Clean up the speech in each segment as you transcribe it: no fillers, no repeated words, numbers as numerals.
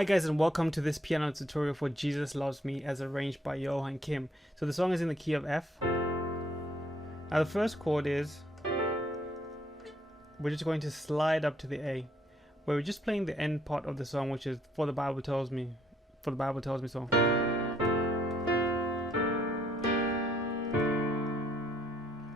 Hi guys, and welcome to this piano tutorial for Jesus Loves Me as arranged by Yohan Kim. So the song is in the key of F. Now the first chord is, we're just going to slide up to the A, where we're just playing the end part of the song, which is For the Bible Tells Me. For the Bible Tells Me song.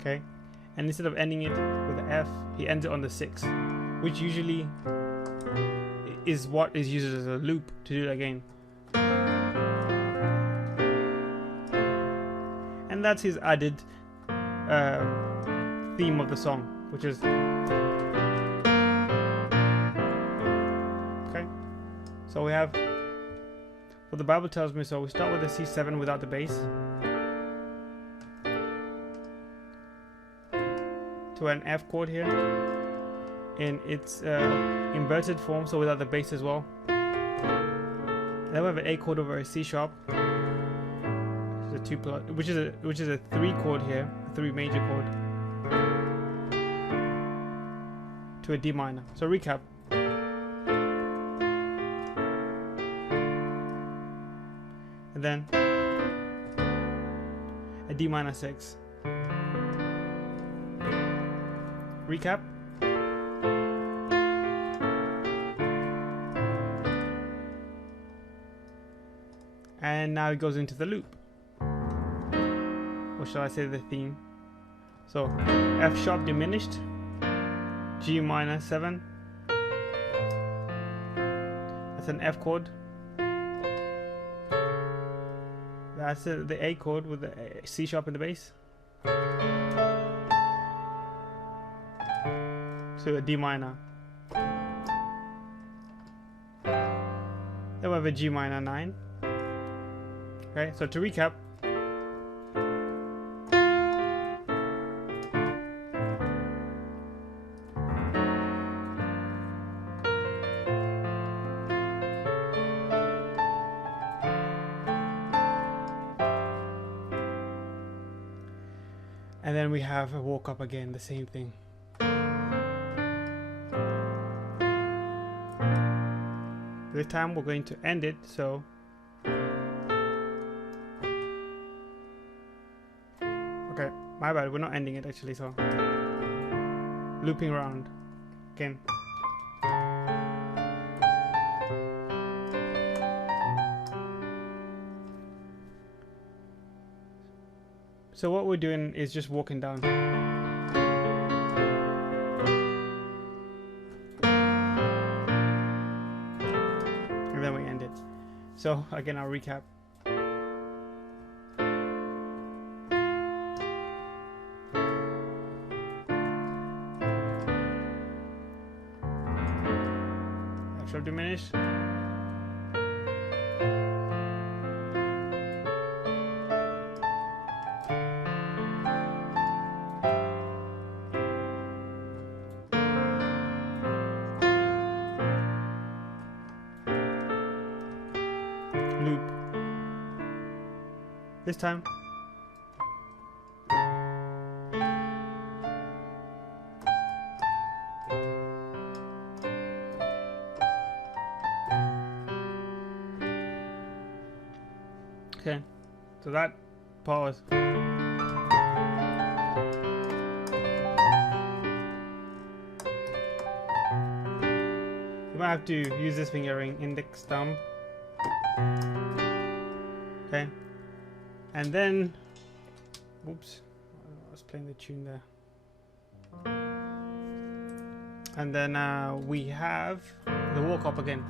Okay, and instead of ending it with an F, he ends it on the 6, which usually is what is used as a loop to do it again. And that's his added theme of the song, which is okay. So we have For the Bible Tells Me. So we start with the C7 without the bass to an F chord here in its inverted form, so without the bass as well. Then we have an A chord over a C sharp, which is a 3 chord here, a 3 major chord, to a D minor. So recap. And then a D minor 6. Recap. And now it goes into the loop, or shall I say the theme. So F sharp diminished, G minor 7, that's an F chord, that's the A chord with the C sharp in the bass, to a D minor. Then we have a G minor 9. Okay, so to recap, and then we have a walk up again, the same thing. This time we're going to end it, so okay, my bad, we're not ending it actually, so looping around again. So what we're doing is just walking down. And then we end it. So again, I'll recap. Sharp diminish. Loop. This time. Okay, so that pause. You might have to use this finger ring, index, thumb. Okay, and then, oops, I was playing the tune there. And then we have the walk up again.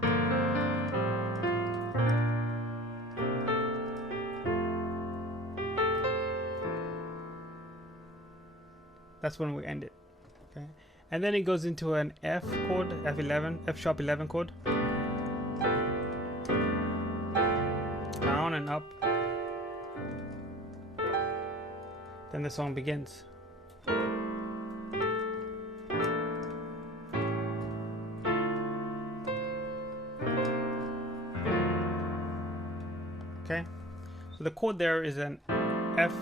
That's when we end it. Okay, and then it goes into an F chord, F11, F sharp 11 chord, down and up. Then the song begins. Okay, so the chord there is an F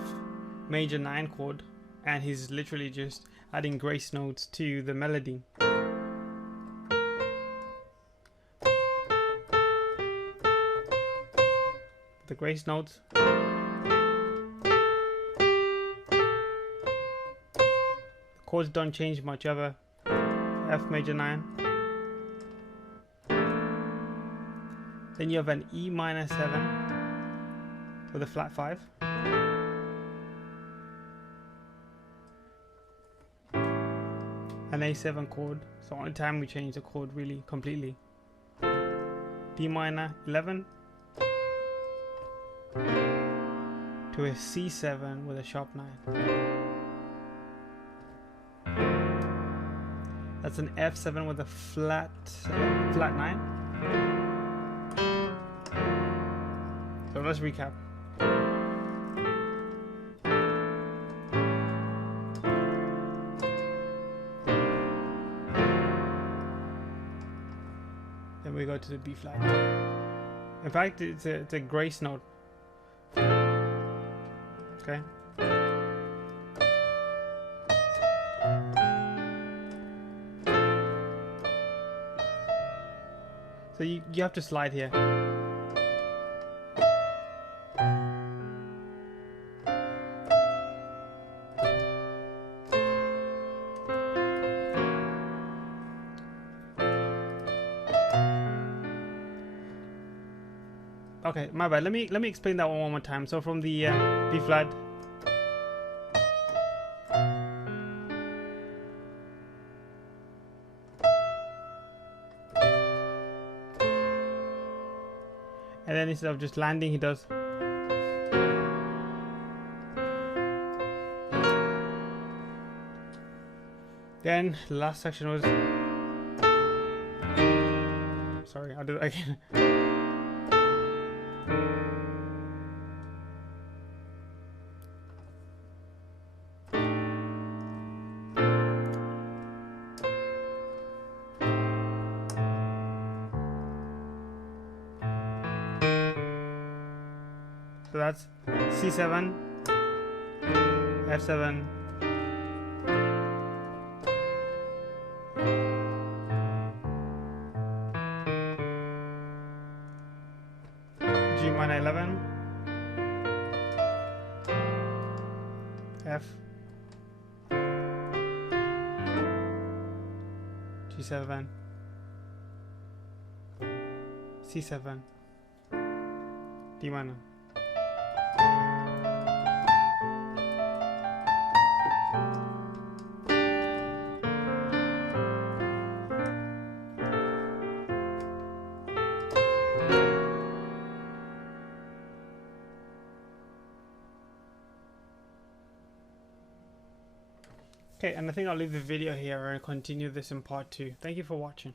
major 9 chord, and he's literally just adding grace notes to the melody. the grace notes. Chords don't change much. You have a F major 9. Then you have an E minor 7 with a flat 5. An A7 chord. So only time we change the chord really completely. D minor 11 to a C7 with a sharp 9. That's an F7 with a flat 9. So let's recap. Then we go to the B flat. In fact, it's a grace note. Okay. So you have to slide here. Okay, my bad. Let me explain that one more time. So from the B flat, and then instead of just landing, he does. Then the last section was. Sorry, I'll do it again. So that's C7, F7, G minor 11, F, G7, C7, D minor. Okay, and I think I'll leave the video here and continue this in part 2. Thank you for watching.